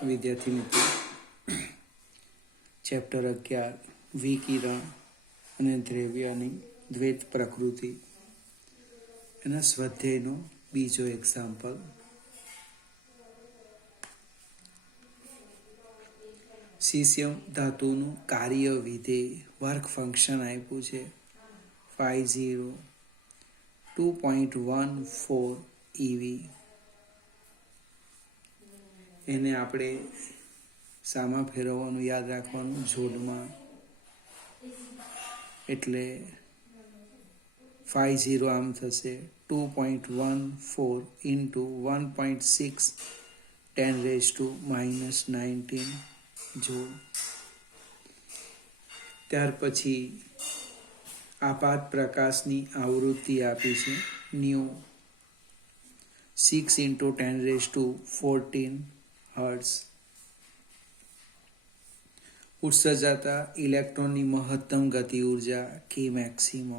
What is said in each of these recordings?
વિદ્યાર્થી મિત્રો, ચેપ્ટર 11 વિકિરણ અને દ્રવ્યની દ્વૈત પ્રકૃતિ એના સ્વાધ્યાયનો બીજો એક્ઝામ્પલ. સીસિયમ ધાતુનું કાર્ય વિધેય વર્ક ફંક્શન આપ્યું છે 50 2.14 EV. એને આપણે સામા ફેરવવાનું યાદ રાખવાનું, જોડમાં. એટલે 50 આમ થશે 2.14 ઇન્ટુ 1.6 10⁻⁻19 જોડ. ત્યાર પછી આપાત પ્રકાશની આવૃત્તિ આપી છે ન્યૂ 6 ઇન્ટુ 10⁻14 હર્ટ્ઝ. ઉત્સર્જાતા ઇલેક્ટ્રોનની મહત્તમ ગતિ ઉર્જા કે મેક્સિમમ.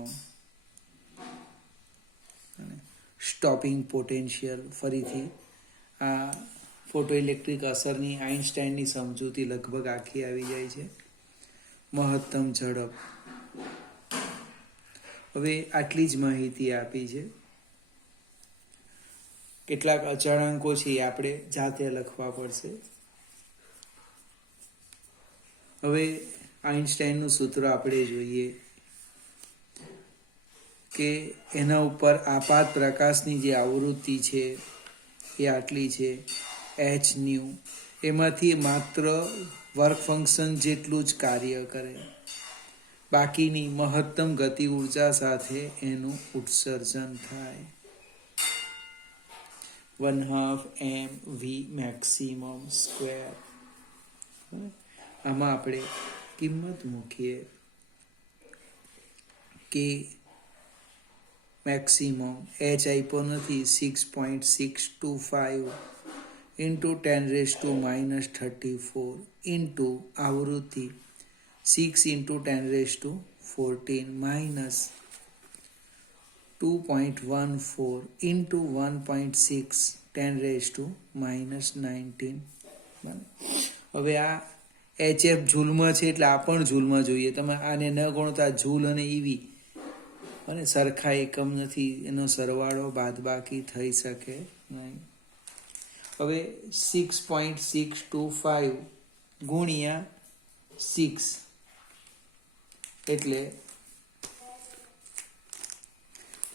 સ્ટોપિંગ પોટેન્શિયલ, ફરીથી આ ફોટોઇલેક્ટ્રિક અસરની આઇન્સ્ટાઈનની સમજૂતી લગભગ આખી આવી જાય છે. મહત્તમ ઝડપ. હવે આટલી જ માહિતી આપી છે. કેટલાક અચળાંકો છે એ આપણે જાતે લખવા પડશે. હવે આઇન્સ્ટાઈનનું સૂત્ર આપણે જોઈએ કે એના ઉપર આપાત પ્રકાશની જે આવૃત્તિ છે એ આટલી છે h ન્યુ. એમાંથી માત્ર વર્ક ફંક્શન જેટલું જ કાર્ય કરે, બાકીની મહત્તમ ગતિ ઉર્જા સાથે એનું ઉત્સર્જન થાય. 1/2 mv મેક્સિમમ સ્ક્વેર. આમાં આપણે કિંમત મૂકીએ કે મેક્સિમમ h આપ્યો નથી, 6.625 ઇન્ટુ 10⁻34 ઇન્ટુ આવૃત્તિ 6 ઇન્ટુ 10⁻14 માઇનસ 2.14 ઇન્ટુ 1.6 10⁻⁻19. હવે આ HF જૂલમાં છે એટલે આ પણ જૂલમાં જોઈએ. તમે આને ન ગણો તો આ જૂલ અને EV અને સરખા એકમ નથી, એનો સરવાળો બાદબાકી થઈ શકે નહીં. હવે 6.625 ગુણ્યા 6 એટલે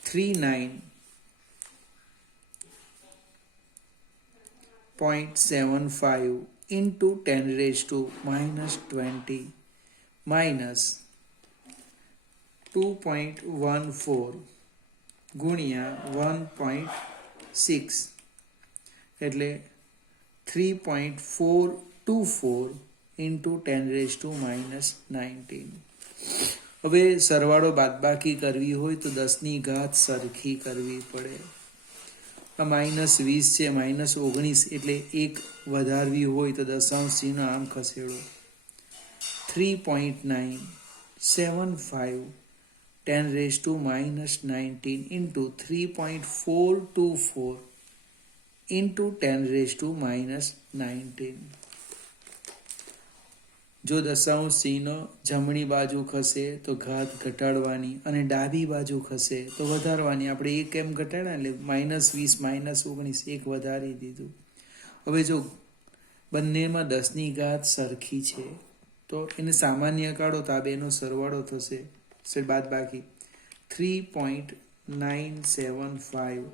39.75 ઇન્ટુ 10⁻20 માઇનસ 2.14 ગુણ્યા 1.6 એટલે 3.424 ઇન્ટુ 10⁻19. હવે સરવાળો બાદબાકી કરવી હોય તો 10ની ઘાત સરખી કરવી પડે. આ -20 છે, -19 એટલે એક વધારવી હોય તો દશાંશ ચિહ્ન આમ ખસેડો. 3.975 10⁻19 ઇન્ટુ 3.424 ઇન્ટુ 10⁻19. જો દશાંશ ચિહ્ન જમણી બાજુ ખસે તો ઘાત ઘટાડવાની અને ડાબી બાજુ ખસે તો વધારવાની. આપણે એક એમ ઘટાડ્યા એટલે -20 -19 એક વધારી દીધું. હવે જો બંનેમાં 10ની ઘાત સરખી છે તો એને સામાન્ય કાઢો તો આ બેનો સરવાળો થશે બાદબાકી 3.975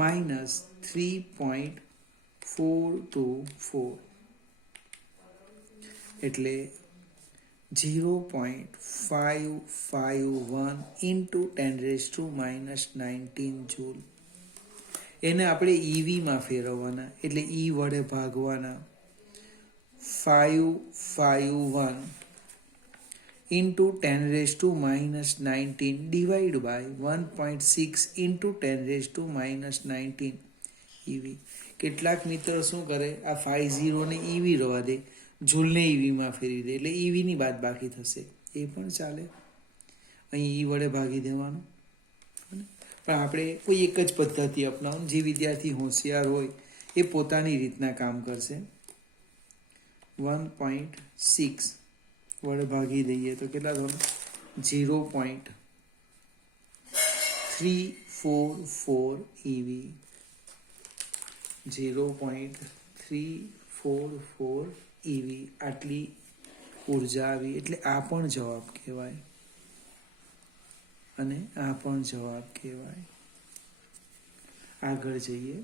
માઇનસ 3.424 એટલે 0.551 ઇન્ટુ 10⁻19 જૂલ. એને આપણે EVમાં ફેરવવાના, એટલે E વડે ભાગવાના. 551 into 10⁻19 divide by 1.6 into 10⁻19 EV. કેટલાક મિત્રો શું કરે, આ 50 ને EV રવા દે, જૂલને EVમાં ફેરવી દે, એટલે EVની બાદ બાકી થશે. એ પણ ચાલે, અહીં E વડે ભાગી દેવાનું. પણ આપણે કોઈ એક જ પદ્ધતિ અપનાવવાનું. જે વિદ્યાર્થી હોશિયાર હોય એ પોતાની રીતના કામ કરશે. 1.6 વડે ભાગી દઈએ તો કેટલા થશે? 0.344 EV. 0.344 EV આટલી ઉર્જા આવી. એટલે આ પણ જવાબ કહેવાય અને આ પણ જવાબ કહેવાય. આગળ જઈએ.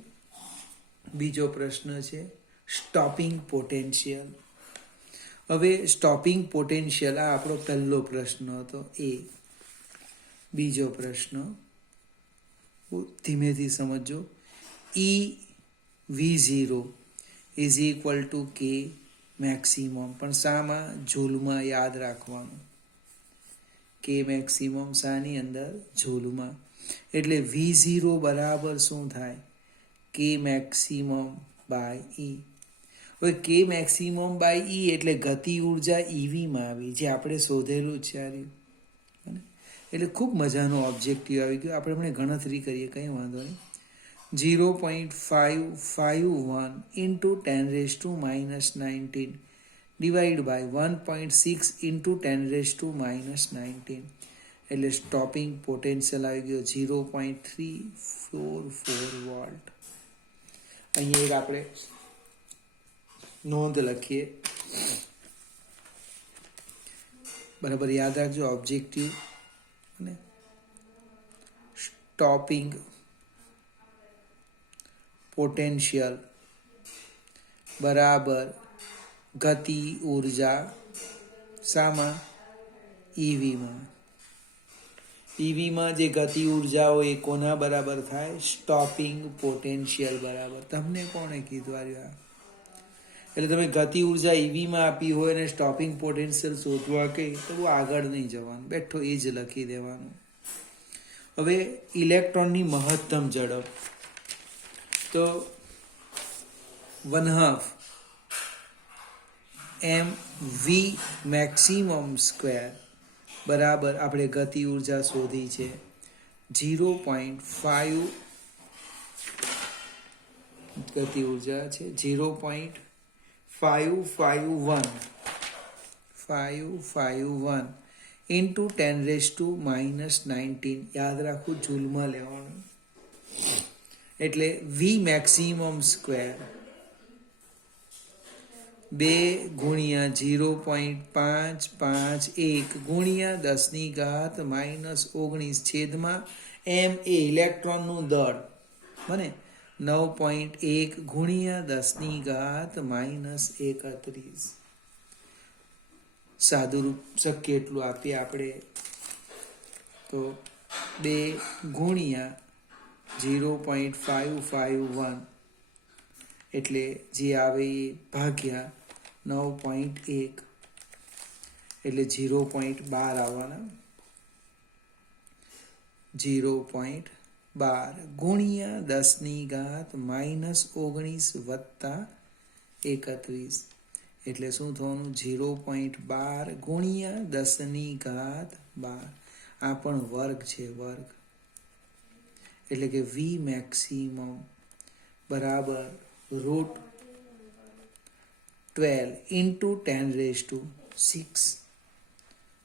બીજો પ્રશ્ન છે સ્ટોપિંગ પોટેન્શિયલ. હવે સ્ટોપિંગ પોટેન્શિયલ આ આપણો પહેલો પ્રશ્ન હતો એ. બીજો પ્રશ્ન ધીમેથી સમજો. EV0 ઇઝ ઇક્વલ ટુ કે મેક્સિમમ, પણ શામાં? જૂલમાં. યાદ રાખવાનું કે મેક્સિમમ શાની અંદર? જૂલમાં. એટલે V0 બરાબર શું થાય? કે મેક્સિમમ બાય ઈ. હવે કે મેક્સિમમ બાય ઈ એટલે ગતિ ઉર્જા ઈવીમાં આવી, જે આપણે શોધેલું છે. એટલે ખૂબ મજાનો ઓબ્જેક્ટિવ આવી ગયો. આપણે હમણાં ગણતરી કરીએ, કંઈ વાંધો નહીં. 0.551 ઇન્ટુ 10⁻⁻19 ડિવાઈડ બાય 1.6 ઇન્ટુ 10⁻⁻19 એટલે સ્ટોપિંગ પોટેન્શિયલ આવી ગયો 0.344 વોલ્ટ. અહીંયા એક આપણે નોંધ લખીએ, બરાબર યાદ રાખજો. ઓબ્જેક્ટિવ અને સ્ટોપિંગ પોટેન્શિયલ બરાબર ગતિ ઉર્જા શામાં? ઈવીમાં. ઈવીમાં જે ગતિ ઉર્જા હોય એ કોના બરાબર થાય? સ્ટોપિંગ પોટેન્શિયલ બરાબર. તમને કોણે કીધું આ? એટલે તમે ગતિ ઉર્જા ઈવીમાં આપી હોય અને સ્ટોપિંગ પોટેન્શિયલ શોધવા કહી તો બહુ આગળ નહીં જવાનું, બેઠો એ જ લખી દેવાનું. હવે ઇલેક્ટ્રોનની મહત્તમ ઝડપ તો 1/2 mv મેક્સિમમ સ્ક્વેર બરાબર આપણે ગતિ ઉર્જા શોધી છે 0.5 ગતિ ઉર્જા છે 0.551 ઇન્ટુ 10⁻⁻19. યાદ રાખવું, જૂલમાં લેવાનું. એટલે વી મેક્સિમમ સ્ક્વેર 2 ગુણ્યા 0.551 ગુણ્યા 10⁻⁻19 છેદમાં એમ એ ઇલેક્ટ્રોનનું દળ બને 9.1 ગુણ્યા 10⁻⁻31. સાદું રૂપ શક્ય એટલું આપીએ આપણે તો 2 ગુણ્યા 0.551 એટલે જે આવે એ ભાગ્યા 9.1 એટલે 0.12 આવવાના. 0.12 ગુણ્યા 10⁻⁻19 વત્તા 31 એટલે શું થવાનું? 0.12 ગુણ્યા 10⁻12. આ પણ વર્ગ છે, વર્ગ. એટલે કે વી મેક્સિમમ બરાબર √12 ઇન્ટુ 10⁻6.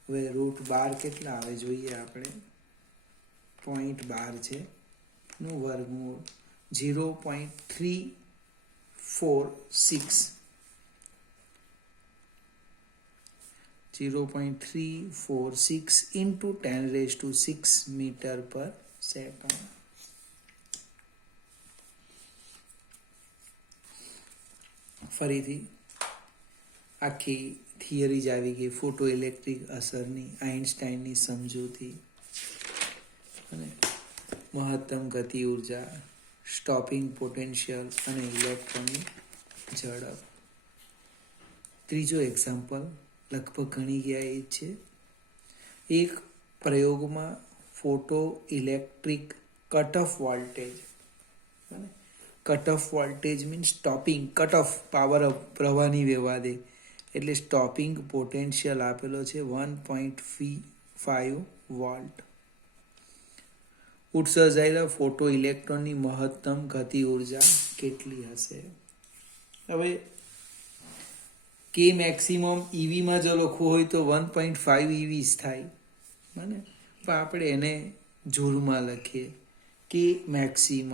હવે √12 કેટલા આવે જોઈએ આપણે? 0.12 છે નું વર્ગમૂળ 0.346 ઇન્ટુ 10⁻6 મીટર પર સેકન્ડ. ફરીથી આખી થિયરી જ આવી ગઈ ફોટો ઇલેક્ટ્રિક અસરની, આઇન્સ્ટાઈનની સમજૂતી અને મહત્તમ ગતિ ઉર્જા, સ્ટોપિંગ પોટેન્શિયલ અને ઇલેક્ટ્રોનની ઝડપ. ત્રીજો એક્ઝામ્પલ લગભગ ગણી ગયા એ છે. એક પ્રયોગમાં photo electric cut off voltage, cut off voltage means stopping, cut off power of પ્રવાહની વ્યવહાર દે એટલે સ્ટોપિંગ પોટેન્શિયલ આપેલો છે 1.5 વોલ્ટ. ઉત્સર્જાયેલા ફોટો ઇલેક્ટ્રોનની મહત્તમ ગતિ ઉર્જા કેટલી હશે? હવે કે મેક્સિમમ ઈવીમાં જો લખવું હોય તો 1.5 ઈવી જ થાય, બને, પણ આપણે એને જૂલમાં લખીએ કે મેક્સિમમ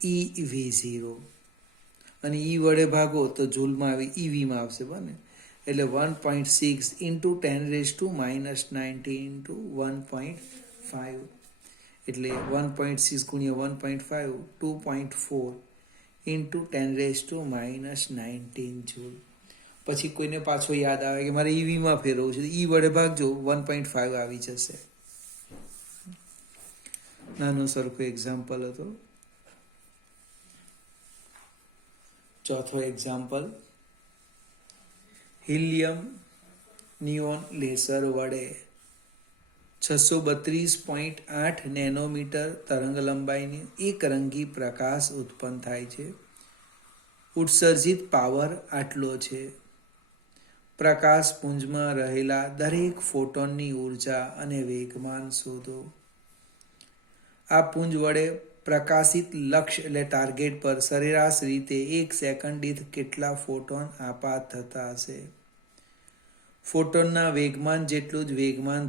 EV0 અને ઈ વડે ભાગો તો જૂલમાં આવી ઈવીમાં આવશે, બને, એટલે 1.6 ઇન્ટુ 10⁻⁻⁹ ઇન્ટુ 1.5 એટલે 1.6 ગુણ્યા 1.5 2.4 ઇન્ટુ 10⁻⁻⁹ જૂલ. પછી કોઈને પાછો યાદ આવે કે મારે ઈવીમાં ફેરવવું છે, ઈ વડે ભાગજો 1.5 આવી જશે. નાનો સરખો એક્ઝામ્પલ હતો. ચોથો એક્ઝામ્પલ, હિલિયમ નિયોન લેસર વડે 632.8 નેનોમીટર તરંગ લંબાઈની એકરંગી પ્રકાશ ઉત્પન્ન થાય છે. ઉત્સર્જિત પાવર આટલો છે. પ્રકાશ પુંજમાં રહેલા દરેક ફોટોનની ઉર્જા અને વેગમાન શોધો. આ પુંજ વડે પ્રકાશિત લક્ષ્ય એટલે ટાર્ગેટ પર સરેરાશ રીતે 1 સેકન્ડ દીઠ કેટલા ફોટોન આપાત થતા હશે. ફોટોનના વેગમાન જેટલું જ વેગમાન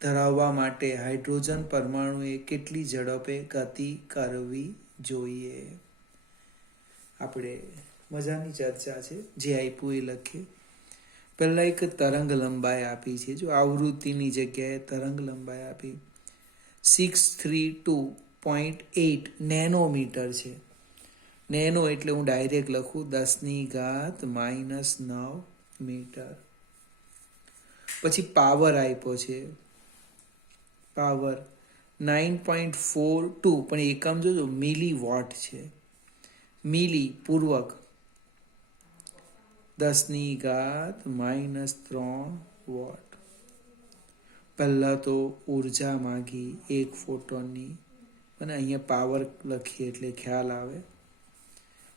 ધરાવવા માટે હાઇડ્રોજન પરમાણુએ કેટલી ઝડપે ગતિ કરવી જોઈએ. આપણે મજાની ચર્ચા છે, જે આપ્યું એ લખીએ. પહેલાં એક તરંગ લંબાઈ આપી છે, જો આવૃત્તિની જગ્યાએ તરંગ લંબાઈ આપી 632.8 નેનોમીટર છે. નેનો એટલે હું ડાયરેક્ટ લખું 10⁻⁹ મીટર. પછી પાવર આપ્યો છે, પાવર 9.42, પણ એકમ જોજો મિલી વોટ છે. મિલી પૂર્વક 10⁻³ વોટ. પહેલાં તો ઉર્જા માગી એક ફોટોનની, અને અહીંયા પાવર લખીએ એટલે ખ્યાલ આવે.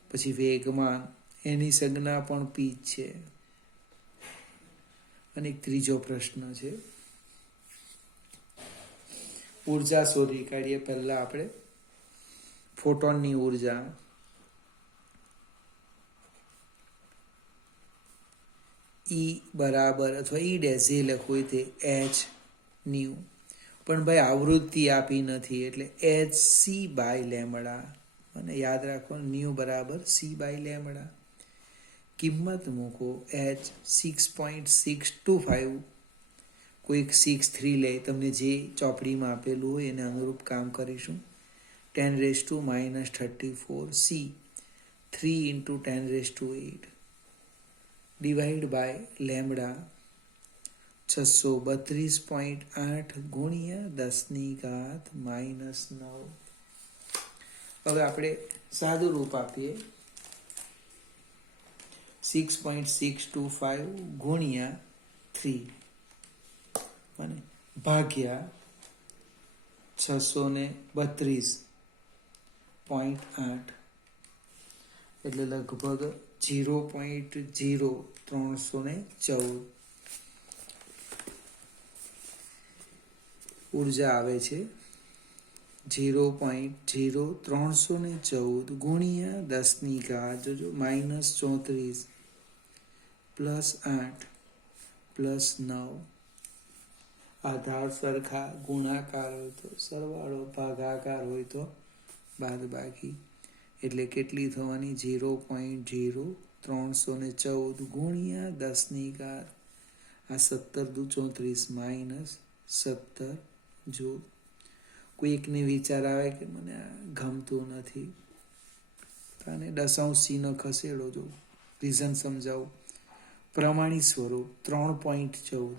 પછી વેગમાન, એની સંજ્ઞા પણ પી છે. અને એક ત્રીજો પ્રશ્ન છે, ઉર્જા શોધી કાઢીએ. પહેલા આપણે ફોટોનની ઉર્જા, ઈ બરાબર અથવા ઈ ડેશ જે લખવું હોય તે h ન્યુ, પણ ભાઈ આવૃત્તિ આપી નથી એટલે hc/λ, અને યાદ રાખો ન્યુ બરાબર c/λ. કિંમત મૂકો h 6.625, કોઈક 6.3 લે, તમને જે ચોપડીમાં આપેલું હોય એને અનુરૂપ કામ કરીશું. 10⁻34 c 3 into 10⁸ divide by lambda 632.8 ગુણ્યા 10⁻⁹ હવે આપણે સાદું રૂપ આપીએ 6.625 ગુણ્યા 3 અને ભાગ્યા 632.8 એટલે લગભગ 0.0314 ઉર્જા આવે છે. 0.0314 ગુણ્યા 10⁻⁻34 પ્લસ 8 પ્લસ 9. આધાર સરખા, ગુણાકાર હોય તો સરવાળો, ભાગાકાર હોય તો બાદબાકી. એટલે કેટલી થવાની 0.0314 ગુણ્યા 10⁻, આ 17×2 = 34 -17 જૂલ. કોઈકને વિચાર આવે કે મને આ ગમતું નથી, અને દશાંશ ચિહ્ન ખસેડો. જો રીઝન સમજાવું. પ્રમાણિત સ્વરૂપ 3.14,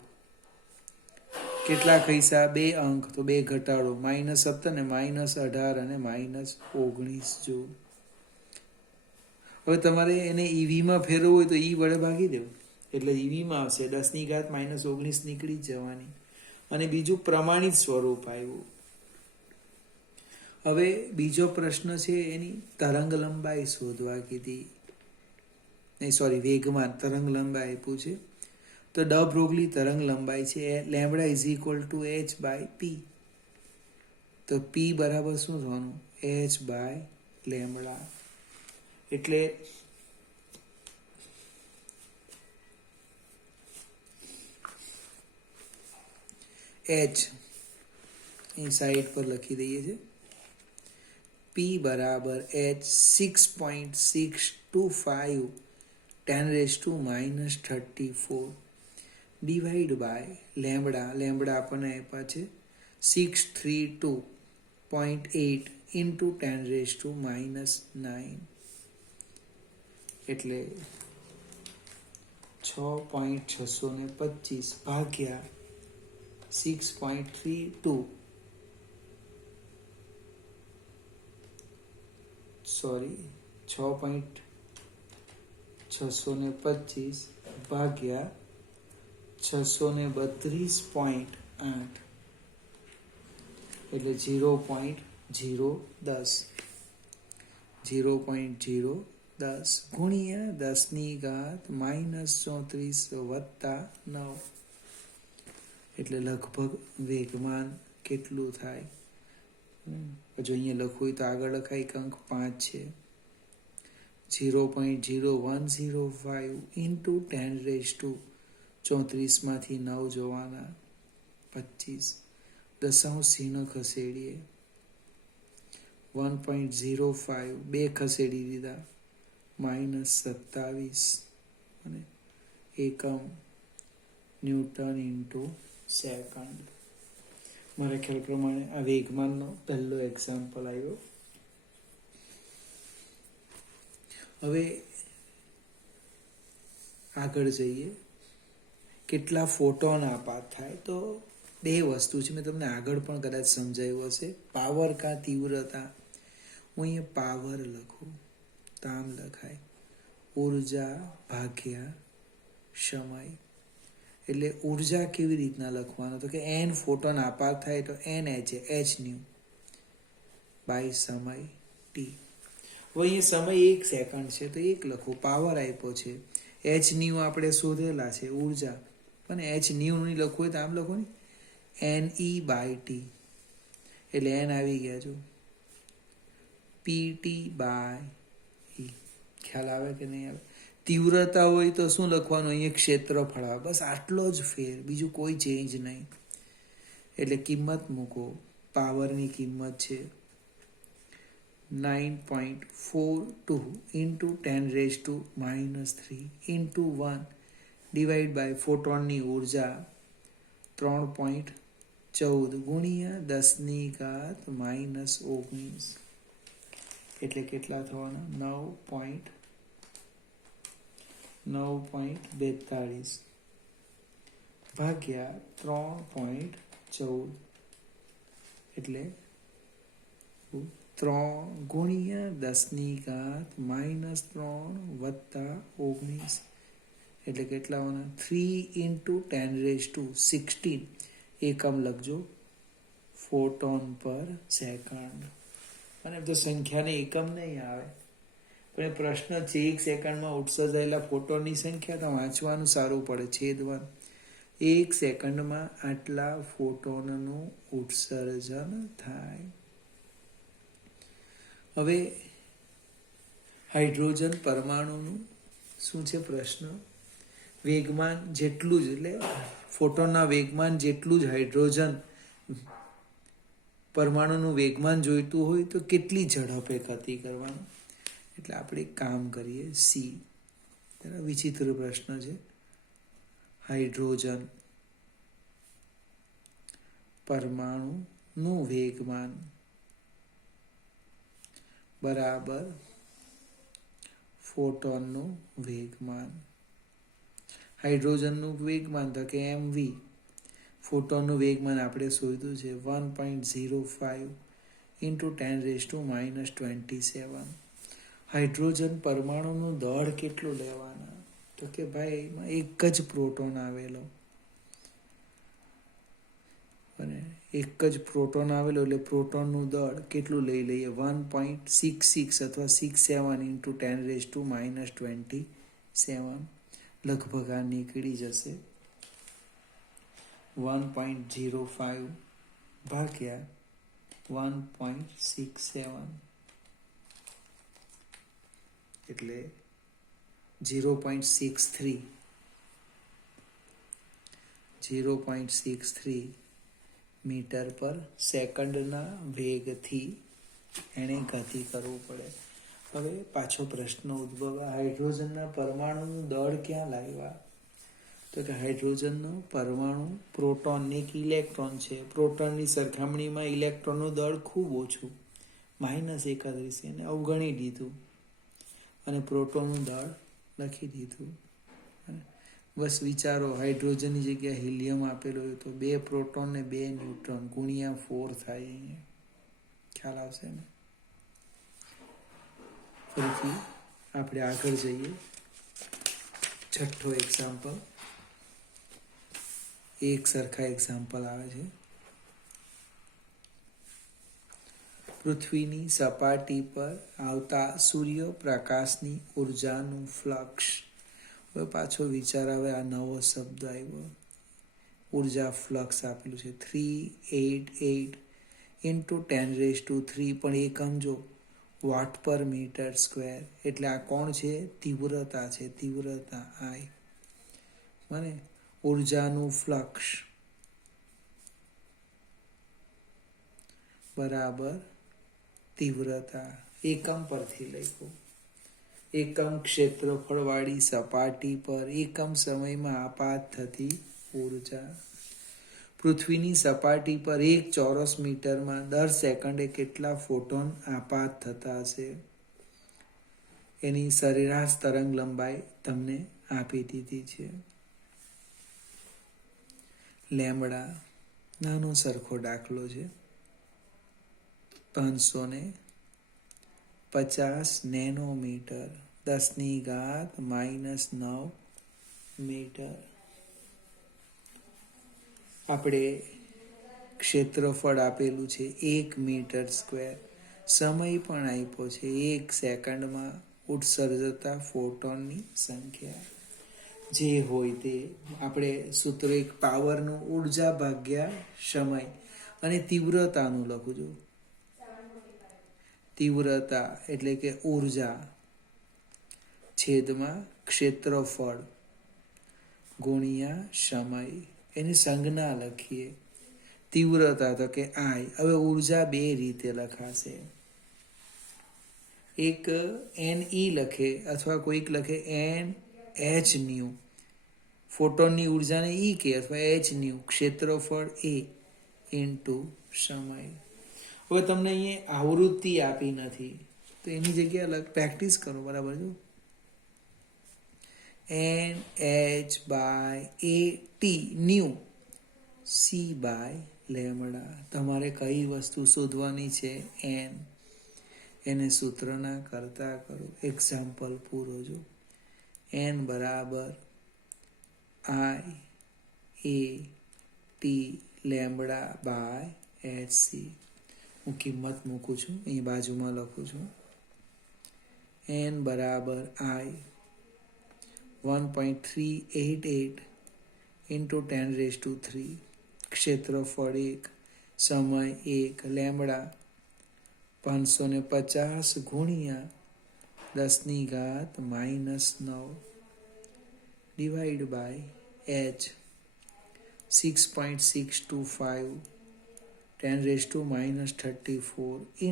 કેટલા ખૈસા 2 અંક તો 2 ઘટાડો -17 ને -18 અને -19 જૂલ. હવે તમારે એને ઈવીમાં ફેરવવું હોય તો ઈ વડે ભાગી દેવું એટલે ઈવીમાં આવશે 10⁻⁻19 નીકળી જ જવાની. અને બીજું પ્રમાણિત સ્વરૂપ આવ્યું. હવે બીજો પ્રશ્ન છે એની તરંગ લંબાઈ શોધવા કીધી, નહીં સોરી વેગમાન, તરંગ લંબાઈ આપ્યું છે. તો ડ બ્રોગલી તરંગ લંબાઈ છે λ = h/p. તો p બરાબર શું થવાનું h/λ. એટલે h અહીં સાઈડ પર લખી દઈએ છે. P બરાબર h 6.625 10⁻⁻34 ડિવાઈડ બાય લેમ્બડા આપણને આપ્યા છે 632.8 ઇન્ટુ 10⁻⁹ એટલે 6.625 ભાગ્યા 6.32 6.625 ભાગ્યા 632.8 એટલે 0.010 ગુણ્યા 10⁻⁻34 વત્તા 9 એટલે લગભગ વેગમાન કેટલું થાય? જો અહીંયા લખવું હોય તો આગળ લખાય કે અંક 5 છે. 0.0105 ઇન્ટુ 10⁻34 માંથી 9 જોવાના 25 દશાંશ ચિહ્ન ખસેડીએ 1.05 બે ખસેડી દીધા -27 અને એકમ ન્યૂટન ઇન્ટુ સેકન્ડ. મારા ખ્યાલ પ્રમાણે આ વેગમાનનો પહેલો એક્ઝામ્પલ આવ્યો. હવે આગળ જઈએ. કેટલા ફોટોન આપાત થાય? તો બે વસ્તુ છે, મેં તમને આગળ પણ કદાચ સમજાવ્યું હશે. પાવર કા તીવ્રતા. હું અહીંયા પાવર લખું તો આમ લખાય ઉર્જા ભાગ્યા સમય. એટલે ઉર્જા કેવી રીતના લખવાનો? તો કે n ફોટોન આપાત થાય તો n h ન્યુ બાય સમય t. હવે અહીંયા સમય 1 સેકન્ડ છે તો 1 લખો. પાવર આપ્યો છે h ન્યુ આપણે શોધેલા છે ઉર્જા, પણ h ન્યુ નહીં લખવું હોય તો આમ લખો ને ne બાય t એટલે n આવી ગયા. જો pt બાય e. ખ્યાલ આવે કે નહીં આવે? તીવ્રતા હોય તો શું લખવાનું? અહીંયા ક્ષેત્રફળ આવે. બસ આટલો જ ફેર, બીજું કોઈ ચેન્જ નહીં. એટલે કિંમત મૂકો. પાવરની કિંમત છે 9.42 ઇન્ટુ 10⁻³ ઇન્ટુ 1 ડિવાઈડ બાય ફોટોનની ઉર્જા 3.14 ગુણ્યા 10⁻⁻19 એટલે કેટલા થવાના? 9.42 ભાગ્યા 3.14 એટલે 3 ગુણ્યા 10⁻⁻3 વત્તા 19 એટલે કેટલા હોવાના? 3 ઇન્ટુ 10⁻16 એકમ લખજો ફોટોન પર સેકન્ડ. અને તો સંખ્યાને એકમ નહીં આવે, પણ પ્રશ્ન છે 1 સેકન્ડમાં ઉત્સર્જાયેલા ફોટોનની સંખ્યા. તો વાંચવાનું સારું પડે. છેદવાનું 1 સેકન્ડમાં આટલા ફોટોનનું ઉત્સર્જન થાય. હવે હાઇડ્રોજન પરમાણુનું શું છે પ્રશ્ન? વેગમાન જેટલું જ, એટલે ફોટોનના વેગમાન જેટલું જ હાઇડ્રોજન પરમાણુનું વેગમાન જોઈતું હોય તો કેટલી ઝડપે ગતિ કરવાનું? એટલે આપણે એક કામ કરીએ. સી જરા વિચિત્ર પ્રશ્ન છે. હાઇડ્રોજન પરમાણુનું વેગમાન બરાબર ફોટોનનું વેગમાન. હાઇડ્રોજનનું વેગમાન તો કે mv, ફોટોનનું વેગમાન આપણે શોધ્યું છે 1.05 ઇન્ટુ 10⁻⁻27. હાઇડ્રોજન પરમાણુનું દળ કેટલું લેવાના? તો કે ભાઈ એમાં એક જ પ્રોટોન આવેલો, અને એક જ પ્રોટોન આવેલો એટલે પ્રોટોનનું દળ કેટલું લઈ લઈએ? 1.66 અથવા 67 ઇન્ટુ 10⁻⁻27. લગભગ આ નીકળી જશે 1.05 ભાગ્યા 1.67 એટલે 0.63 મીટર પર સેકન્ડના વેગથી એણે ગતિ કરવું પડે. હવે પાછો પ્રશ્ન ઉદ્ભવ, હાઇડ્રોજનના પરમાણુનું દળ ક્યાં લાવ્યા? તો કે હાઇડ્રોજનનો પરમાણુ પ્રોટોન ને એક ઇલેક્ટ્રોન છે. પ્રોટોનની સરખામણીમાં ઇલેક્ટ્રોનનું દળ ખૂબ ઓછું, -31, એને અવગણી દીધું અને પ્રોટોનનું દળ લખી દીધું. બસ વિચારો, હાઇડ્રોજનની જગ્યાએ હિલિયમ આપેલો હોય તો 2 પ્રોટોન ને 2 ન્યુટ્રોન ગુણ્યા 4 થાય. અહીંયા ખ્યાલ આવશે ને? ફરીથી આપણે આગળ જઈએ. છઠ્ઠો એક્ઝામ્પલ, એક સરખા એક્ઝામ્પલ આવે છે. પૃથ્વીની સપાટી પર આવતા સૂર્યપ્રકાશની ઉર્જાનું ફ્લક્સ. હવે પાછો વિચાર આવે, આ નવો શબ્દ આવ્યો, ઉર્જા ફ્લક્સ આપેલું છે 388 × 10⁻³ પણ એકમ જો વોટ પર મીટર સ્ક્વેર. એટલે આ કોણ છે? તીવ્રતા છે, તીવ્રતા I. મને ઉર્જાનું ફ્લક્સ બરાબર તીવ્રતા, એકમ પરથી લખ્યું. એકમ ક્ષેત્રફળવાળી સપાટી પર એકમ સમયમાં આપાત થતી ઉર્જા. પૃથ્વીની સપાટી પર 1 ચોરસ મીટરમાં દર સેકન્ડે કેટલા ફોટોન આપાત થતા હશે? એની સરેરાશ તરંગ લંબાઈ તમને આપી દીધી છે. લેમ્બડા, નાનો સરખો દાખલો છે, 550 નેનોમીટર, 10⁻⁹ મીટર. આપણે ક્ષેત્રફળ આપેલું છે 1 મીટર સ્ક્વેર. સમય પણ આપ્યો છે 1 સેકન્ડમાં ઉત્સર્જતા ફોટોનની સંખ્યા. જે હોય તે આપણે સૂત્ર એક પાવરનું ઉર્જા ભાગ્યા સમય અને તીવ્રતાનું લખું છું. તીવ્રતા એટલે કે ઉર્જા છેદમાં ક્ષેત્રફળ ગુણ્યા સમય. એની સંજ્ઞા લખીએ. તીવ્રતા તો કે I. હવે ઉર્જા 2 રીતે લખાશે. એક NE લખે અથવા કોઈક લખે Nhν. ફોટોનની ઉર્જાને E કે અથવા hν. ક્ષેત્રફળ A × સમય. હવે તમને અહીંયા આવૃત્તિ આપી નથી તો એની જગ્યાએ પ્રેક્ટિસ કરો. બરાબર જો, NH/AT ન્યુ C/લેમ્બડા. તમારે કઈ વસ્તુ શોધવાની છે? N. એને સૂત્રના કરતા કરો. એક્ઝામ્પલ પૂરો જો. N બરાબર I/AT લેમ્બડા/HC. હું કિંમત મૂકું છું, અહીં બાજુમાં લખું છું. N બરાબર I 1.388 × 10⁻³ ક્ષેત્રફળ 1, સમય 1, લેમ્બડા 550 ગુણ્યા 10⁻⁹ / H 6.625 10⁻34 ×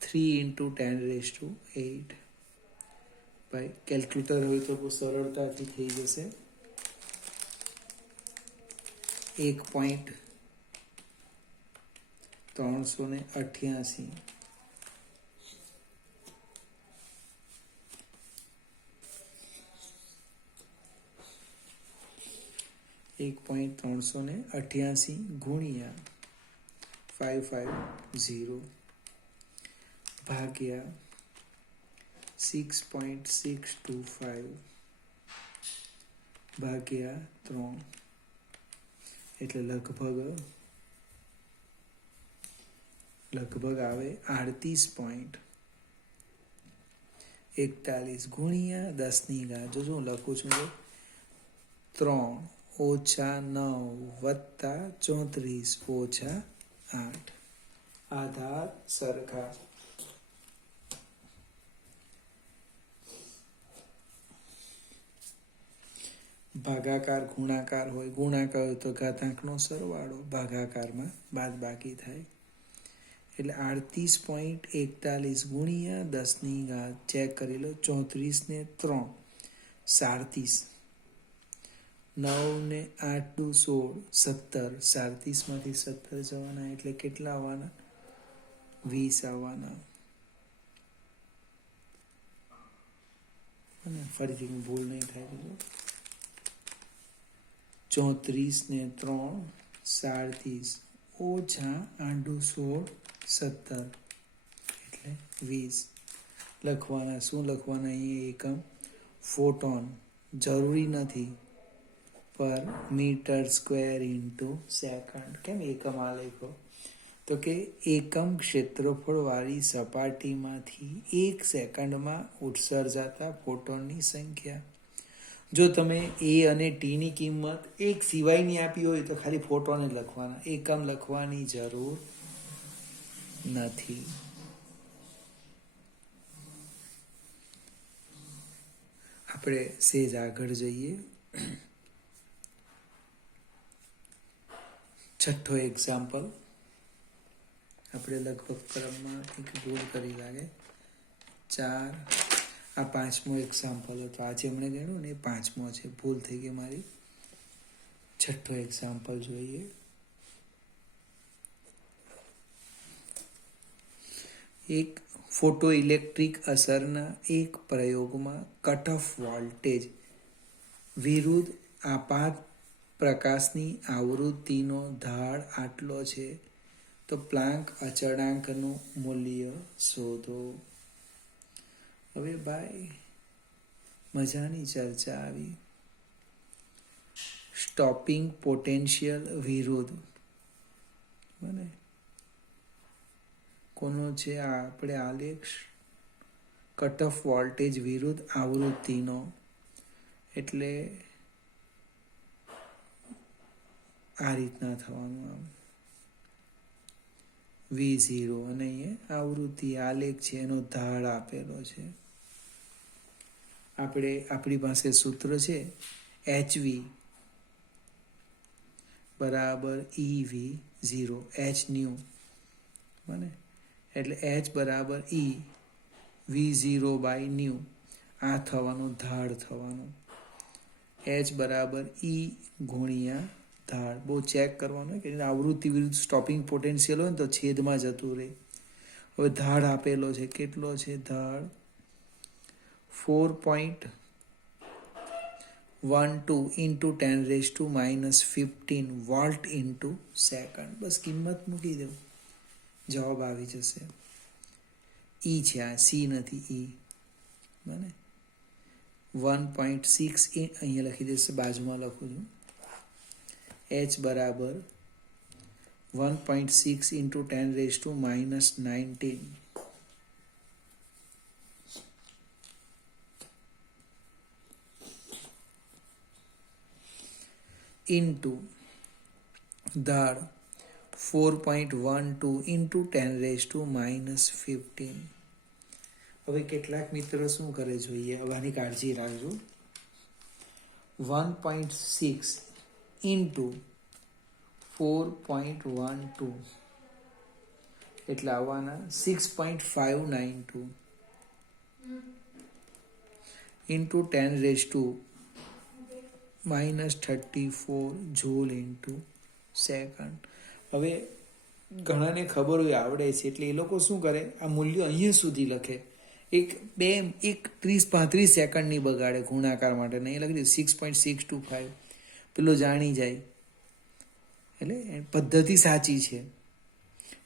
3 × 10⁸. ભાઈ કેલ્ક્યુલેટર હોય તો બહુ સરળતાથી થઈ જશે. 1.388 ગુણ્યા 550 ભાગ્યા 6.625 ભાગ્યા 3 એટલે લગભગ આવે 38.41 ગુણ્યા 10⁻. જો હું લખું છું 3 - 9 + 34 - 8. આધાર સરખા. ભાગાકાર ગુણાકાર હોય, ગુણાકાર હોય તો ઘાતાંકનો સરવાળો, ભાગાકારમાં બાદબાકી થાય. એટલે 38.41 ગુણ્યા 10 ચેક કરી લો. 34 ને 3 37, 9 ને 8 દુ 16 17, 37 માંથી 17 જવાના એટલે કેટલા આવવાના? 20 આવવાના. અને ફરીથી ભૂલ નહીં થાય. 34 ને 3 37 ઓછા 8 દુ 16 17 એટલે 20 લખવાના. શું લખવાના? અહીં એકમ ફોટોન જરૂરી નથી, પર મીટર સ્ક્વેર ઇન્ટુ સેકન્ડ. કેમ એકમ આ લખો? તો કે એકમ ક્ષેત્રફળવાળી સપાટીમાંથી 1 સેકન્ડમાં ઉત્સર્જાતા ફોટોનની સંખ્યા. જો તમે એ અને ટીની કિંમત એક સિવાયની આપી હોય તો ખાલી ફોટોને લખવાના, એકમ લખવાની જરૂર નથી. આપણે સેજ આગળ જઈએ. 6થો એક્ઝામ્પલ. આપણે લગભગ ક્રમમાં એક ભૂલ કરી લાગે. 4 આ 5મો એક્ઝામ્પલ હતો. આજે એમણે ગણ્યું ને એ 5મો છે, ભૂલ થઈ ગઈ મારી. 6થો એક્ઝામ્પલ જોઈએ. એક ફોટો ઇલેક્ટ્રિક અસરના એક પ્રયોગમાં કટ ઓફ વોલ્ટેજ વિરુદ્ધ આપાત પ્રકાશની આવૃત્તિનો ઢાળ આટલો છે, તો પ્લાન્ક અચળાંકનું મૂલ્ય શોધો. હવે ભાઈ મજાની ચર્ચા આવી. સ્ટોપિંગ પોટેન્શિયલ વિરુદ્ધ બને કોનો છે? આપણે આલેખ કટ ઓફ વોલ્ટેજ વિરુદ્ધ આવૃત્તિનો, એટલે આ રીતના થવાનું. આમ V0 અને અહીંયા આવૃત્તિ આલેખ છે, એનો ઢાળ આપેલો છે. આપણી પાસે સૂત્ર છે HV બરાબર EV0, H ન્યુ બને એટલે H બરાબર E V0 બાય ન્યુ. આ થવાનો ઢાળ થવાનો. H બરાબર E ગુણ્યા ઢાળ. બહુ ચેક કરવાનું કે આવૃત્તિ વિરુદ્ધ સ્ટોપિંગ પોટેન્શિયલ હોય ને તો છેદમાં જતું રહે. હવે ઢાળ આપેલો છે, કેટલો છે ઢાળ? 4.12 ઇન્ટુ 10⁻⁻15 વોલ્ટ ઇન્ટુ સેકન્ડ. બસ કિંમત મૂકી દઉં, જવાબ આવી જશે. ઈ છે આ, સી નથી, ઈ બને 1.6 અહીંયા લખી દેશે, બાજુમાં લખું છું. H બરાબર 1.6 ઇન્ટુ 10⁻⁻19 ઇન્ટુ ઢાળ 4.12 ઇન્ટુ 10⁻⁻15. હવે કેટલાક મિત્રો શું કરે જોઈએ, હવાની કાળજી રાખજો. 1.6 ઇન્ટુ 4.12 એટલે આવવાના 6.592 ઇન્ટુ 10⁻34 જૂલ ઇન્ટુ સેકન્ડ. હવે ઘણાને ખબર હોય, આવડે છે, એટલે એ લોકો શું કરે, આ મૂલ્યો અહીંયા સુધી લખે. એક 30-35 સેકન્ડની બગાડે ગુણાકાર માટે. નહીં લખી દે 6.625, પેલો જાણી જાય. એટલે પદ્ધતિ સાચી છે,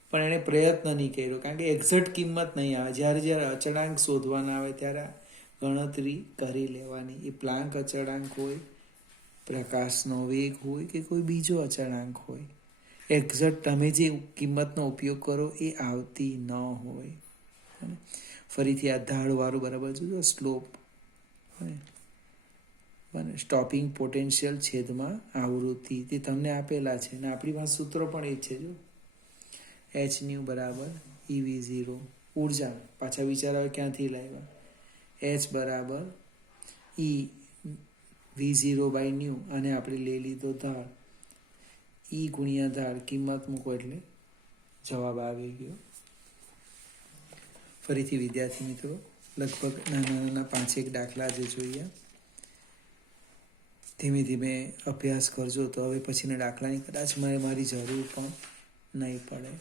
પણ એણે પ્રયત્ન નહીં કર્યો, કારણ કે એક્ઝેક્ટ કિંમત નહીં આવે. જ્યારે અચળાંક શોધવાના આવે ત્યારે ગણતરી કરી લેવાની. એ પ્લાન્ક અચળાંક હોય, પ્રકાશનો વેગ હોય કે કોઈ બીજો અચળાંક હોય, એક્ઝેક્ટ તમે જે કિંમતનો ઉપયોગ કરો એ આવતી ન હોય. ફરીથી આ ઢાળવાળું બરાબર જોજો, સ્લોપ સ્ટોપિંગ પોટેન્શિયલ છેદમાં આવૃત્તિ, તે તમને આપેલા છે. અને આપણી પાસે સૂત્રો પણ એ છે. જો H ન્યુ બરાબર EV0. ઉર્જા પાછા વિચાર આવે ક્યાંથી લાવ્યા. H બરાબર E V0/ન્યુ અને આપણે લઈ લીધો ધાર, E ગુણ્યા ધાર, કિંમત મૂકો એટલે જવાબ આવી ગયો. ફરીથી વિદ્યાર્થી મિત્રો લગભગ નાના 5 દાખલા જે જોઈએ, ધીમે ધીમે અભ્યાસ કરજો તો હવે પછીના દાખલાની કદાચ મારી જરૂર પણ નહીં પડે.